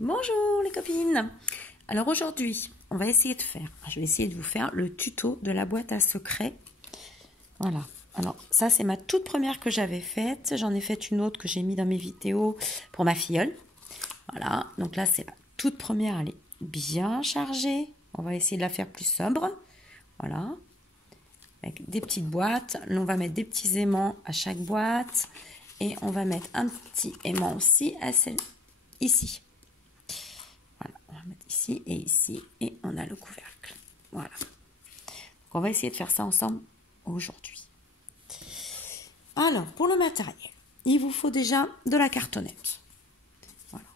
Bonjour les copines. Alors aujourd'hui, on va essayer de faire, je vais essayer de vous faire le tuto de la boîte à secrets. Voilà. Alors ça, c'est ma toute première que j'avais faite. J'en ai fait une autre que j'ai mis dans mes vidéos pour ma filleule. Voilà. Donc là, c'est la toute première. Elle est bien chargée. On va essayer de la faire plus sobre. Voilà. Avec des petites boîtes. Là, on va mettre des petits aimants à chaque boîte. Et on va mettre un petit aimant aussi à celle ici. Voilà, on va mettre ici et on a le couvercle. Voilà. Donc on va essayer de faire ça ensemble aujourd'hui. Alors, pour le matériel, il vous faut déjà de la cartonnette. Voilà.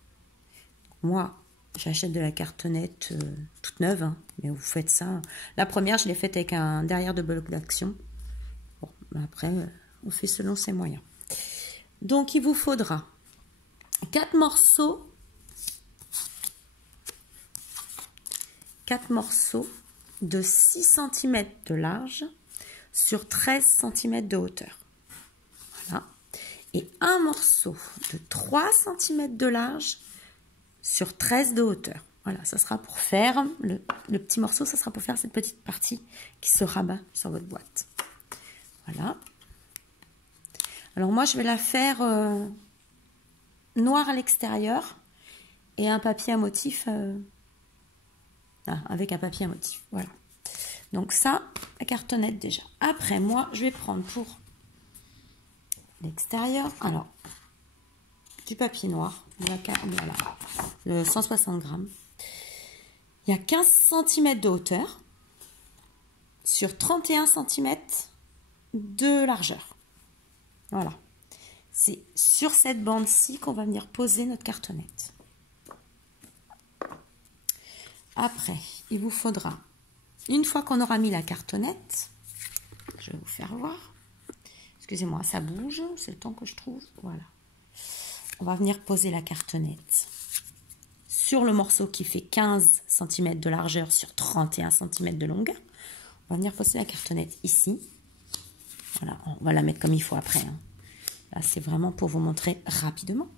Moi, j'achète de la cartonnette toute neuve, hein, mais vous faites ça. La première, je l'ai faite avec un derrière de bloc d'action. Bon, après, on fait selon ses moyens. Donc, il vous faudra 4 morceaux de 6 cm de large sur 13 cm de hauteur. Voilà. Et un morceau de 3 cm de large sur 13 de hauteur. Voilà, ça sera pour faire, le petit morceau, ça sera pour faire cette petite partie qui se rabat sur votre boîte. Voilà. Alors moi, je vais la faire noire à l'extérieur et un papier à motif... avec un papier à motif, voilà. Donc ça, la cartonnette déjà. Après, moi, je vais prendre pour l'extérieur, alors, du papier noir, voilà, le 160 grammes. Il y a 15 cm de hauteur sur 31 cm de largeur. Voilà. C'est sur cette bande-ci qu'on va venir poser notre cartonnette. Après, il vous faudra, une fois qu'on aura mis la cartonnette, je vais vous faire voir. Excusez-moi, ça bouge, c'est le temps que je trouve. Voilà. On va venir poser la cartonnette sur le morceau qui fait 15 cm de largeur sur 31 cm de longueur. On va venir poser la cartonnette ici. Voilà, on va la mettre comme il faut après, hein. Là, c'est vraiment pour vous montrer rapidement.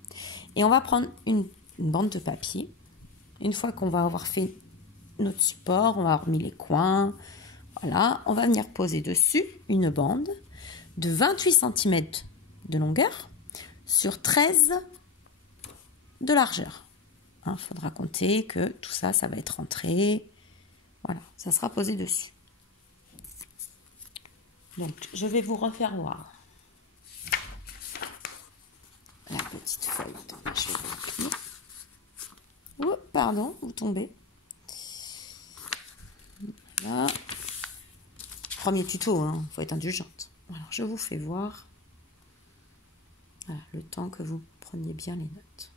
Et on va prendre une bande de papier. Une fois qu'on va avoir fait notre support, on va avoir mis les coins, voilà, on va venir poser dessus une bande de 28 cm de longueur sur 13 de largeur. Il faudra compter que tout ça, ça va être rentré. Voilà, ça sera posé dessus. Donc, je vais vous refaire voir la petite feuille. Attendez, je vais vous... Oh, pardon, vous tombez. Voilà. Premier tuto, hein, faut être indulgente. Alors, je vous fais voir. Voilà, le temps que vous preniez bien les notes.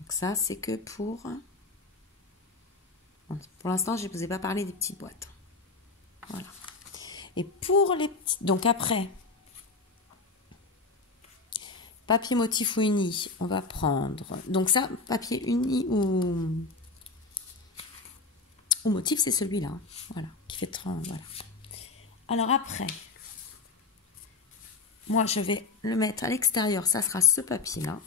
Donc ça, c'est que pour l'instant, je ne vous ai pas parlé des petites boîtes. Voilà. Et pour les petites... Donc après, papier motif ou uni, on va prendre... Donc ça, papier uni ou motif, c'est celui-là. Hein, voilà, qui fait 30. Voilà. Alors après, moi, je vais le mettre à l'extérieur. Ça sera ce papier-là.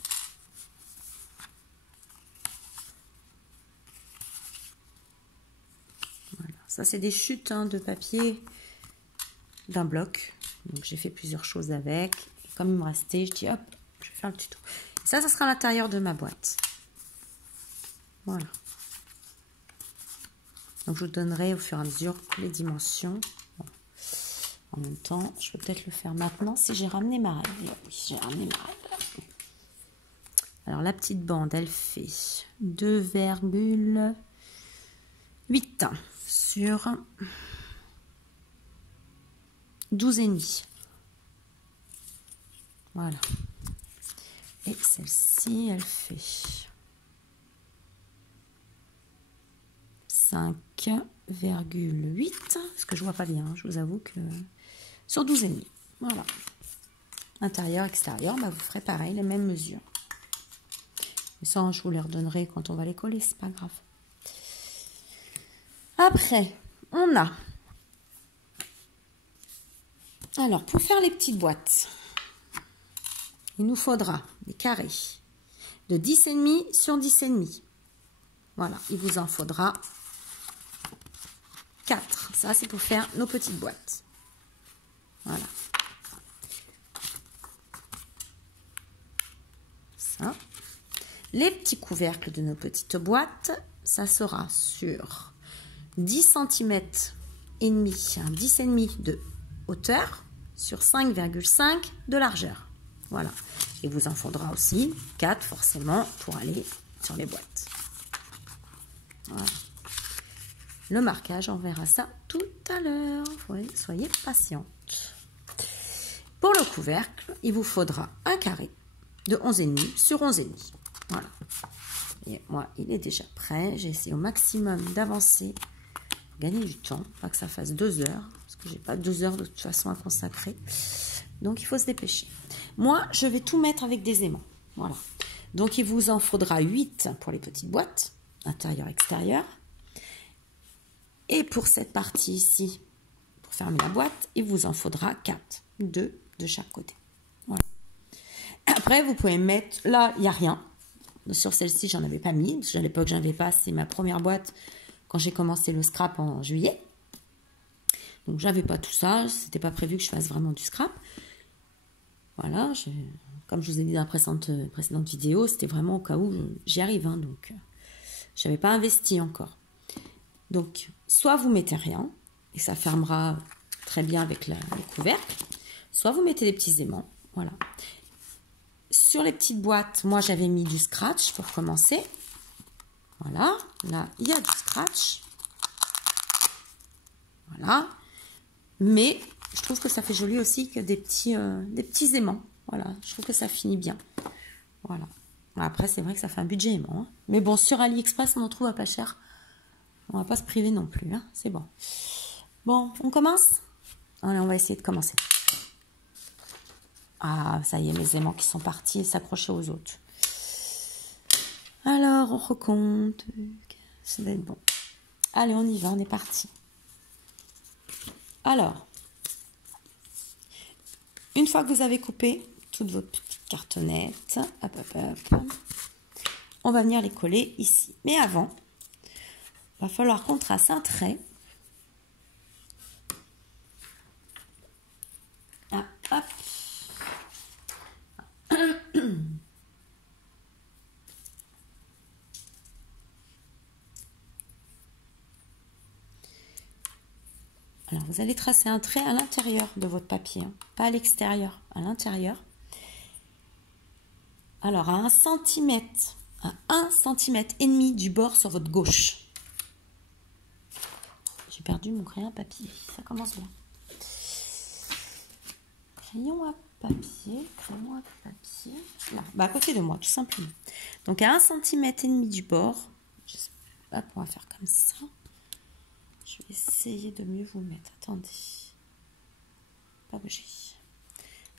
Voilà. Ça, c'est des chutes, hein, de papier d'un bloc. Donc, j'ai fait plusieurs choses avec. Et comme il me restait, je dis, hop, je vais faire le tuto. Ça sera à l'intérieur de ma boîte. Voilà. Donc, je vous donnerai au fur et à mesure les dimensions. Bon. En même temps, je peux peut-être le faire maintenant si j'ai ramené ma règle. Oui, j'ai ramené ma règle. Alors, la petite bande, elle fait 2,8 sur 12,5. Voilà. Et celle-ci, elle fait 5,8. Parce que je vois pas bien, je vous avoue que... Sur 12,5. Voilà. Intérieur, extérieur, bah vous ferez pareil, les mêmes mesures. Et ça, je vous les redonnerai quand on va les coller, c'est pas grave. Après, on a... Alors, pour faire les petites boîtes, il nous faudra des carrés de 10,5 sur 10,5. Voilà, il vous en faudra 4. Ça, c'est pour faire nos petites boîtes. Voilà. Ça. Les petits couvercles de nos petites boîtes, ça sera sur 10 cm et demi, 10,5 de hauteur sur 5,5 de largeur. Voilà. Et vous en faudra aussi 4 forcément pour aller sur les boîtes. Voilà. Le marquage, on verra ça tout à l'heure. Soyez patiente. Pour le couvercle, il vous faudra un carré de 11,5 sur 11,5. Voilà. Et moi, il est déjà prêt. J'ai essayé au maximum d'avancer, gagner du temps, pas que ça fasse 2 heures, parce que j'ai pas 2 heures de toute façon à consacrer. Donc, il faut se dépêcher. Moi, je vais tout mettre avec des aimants. Voilà. Donc, il vous en faudra 8 pour les petites boîtes, intérieur, extérieur. Et pour cette partie ici, pour fermer la boîte, il vous en faudra 4, 2 de chaque côté. Voilà. Après, vous pouvez mettre, là, il n'y a rien. Sur celle-ci, j'en avais pas mis, parce qu'à l'époque, je n'avais pas, c'est ma première boîte quand j'ai commencé le scrap en juillet. Donc, j'avais pas tout ça, c'était pas prévu que je fasse vraiment du scrap. Voilà, comme je vous ai dit dans la précédente vidéo, c'était vraiment au cas où j'y arrive, hein, donc je n'avais pas investi encore. Donc, soit vous mettez rien, et ça fermera très bien avec le couvercle, soit vous mettez des petits aimants, voilà. Sur les petites boîtes, moi j'avais mis du scratch pour commencer. Voilà, là il y a du scratch. Voilà, mais je trouve que ça fait joli aussi que des petits aimants. Voilà, je trouve que ça finit bien. Voilà. Après, c'est vrai que ça fait un budget aimant, hein. Mais bon, sur AliExpress, on en trouve à pas cher. On va pas se priver non plus, hein. C'est bon. Bon, on commence? Allez, on va essayer de commencer. Ah, ça y est, mes aimants qui sont partis et s'accrocher aux autres. Alors, on recompte. Ça va être bon. Allez, on y va, on est parti. Alors, une fois que vous avez coupé toutes vos petites cartonnettes, hop, hop, hop, on va venir les coller ici. Mais avant, il va falloir qu'on trace un trait. Ah, hop. Alors, vous allez tracer un trait à l'intérieur de votre papier, hein, pas à l'extérieur, à l'intérieur. Alors, à 1 cm, à 1,5 cm du bord sur votre gauche. J'ai perdu mon crayon à papier, ça commence bien. Crayon à papier, là, bah à côté de moi, tout simplement. Donc, à 1,5 cm du bord, hop, on va faire comme ça. Je vais essayer de mieux vous mettre. Attendez. Pas bouger.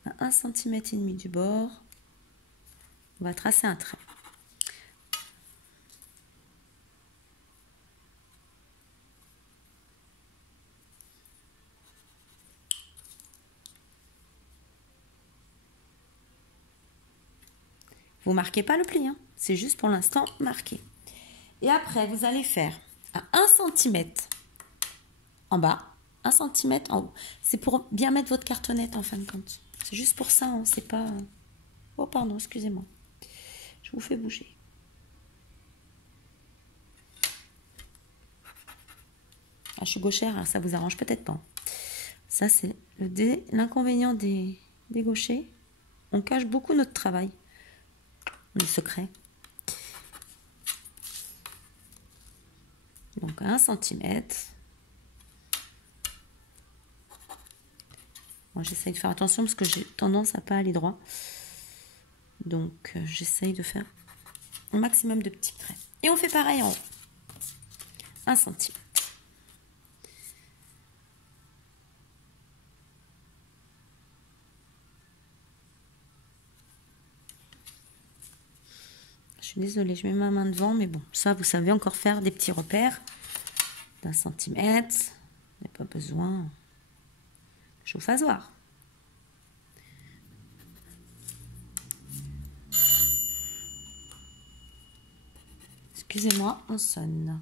À 1,5 cm du bord, on va tracer un trait. Vous marquez pas le pli, hein. C'est juste pour l'instant marqué. Et après, vous allez faire à 1 cm en bas, 1 cm en haut. C'est pour bien mettre votre cartonnette en fin de compte. C'est juste pour ça, hein. C'est pas... Oh, pardon, excusez-moi. Je vous fais bouger. Ah, je suis gauchère, hein, ça vous arrange peut-être pas. Ça, c'est l'inconvénient des gauchers. On cache beaucoup notre travail. Le secret. Donc, à 1 cm. Moi, j'essaye de faire attention parce que j'ai tendance à pas aller droit. Donc, j'essaye de faire un maximum de petits traits. Et on fait pareil en haut. 1 cm. Je suis désolée, je mets ma main devant, mais bon, ça, vous savez encore faire des petits repères d'1 centimètre. Il n'y a pas besoin que je vous fasse voir. Excusez-moi, on sonne.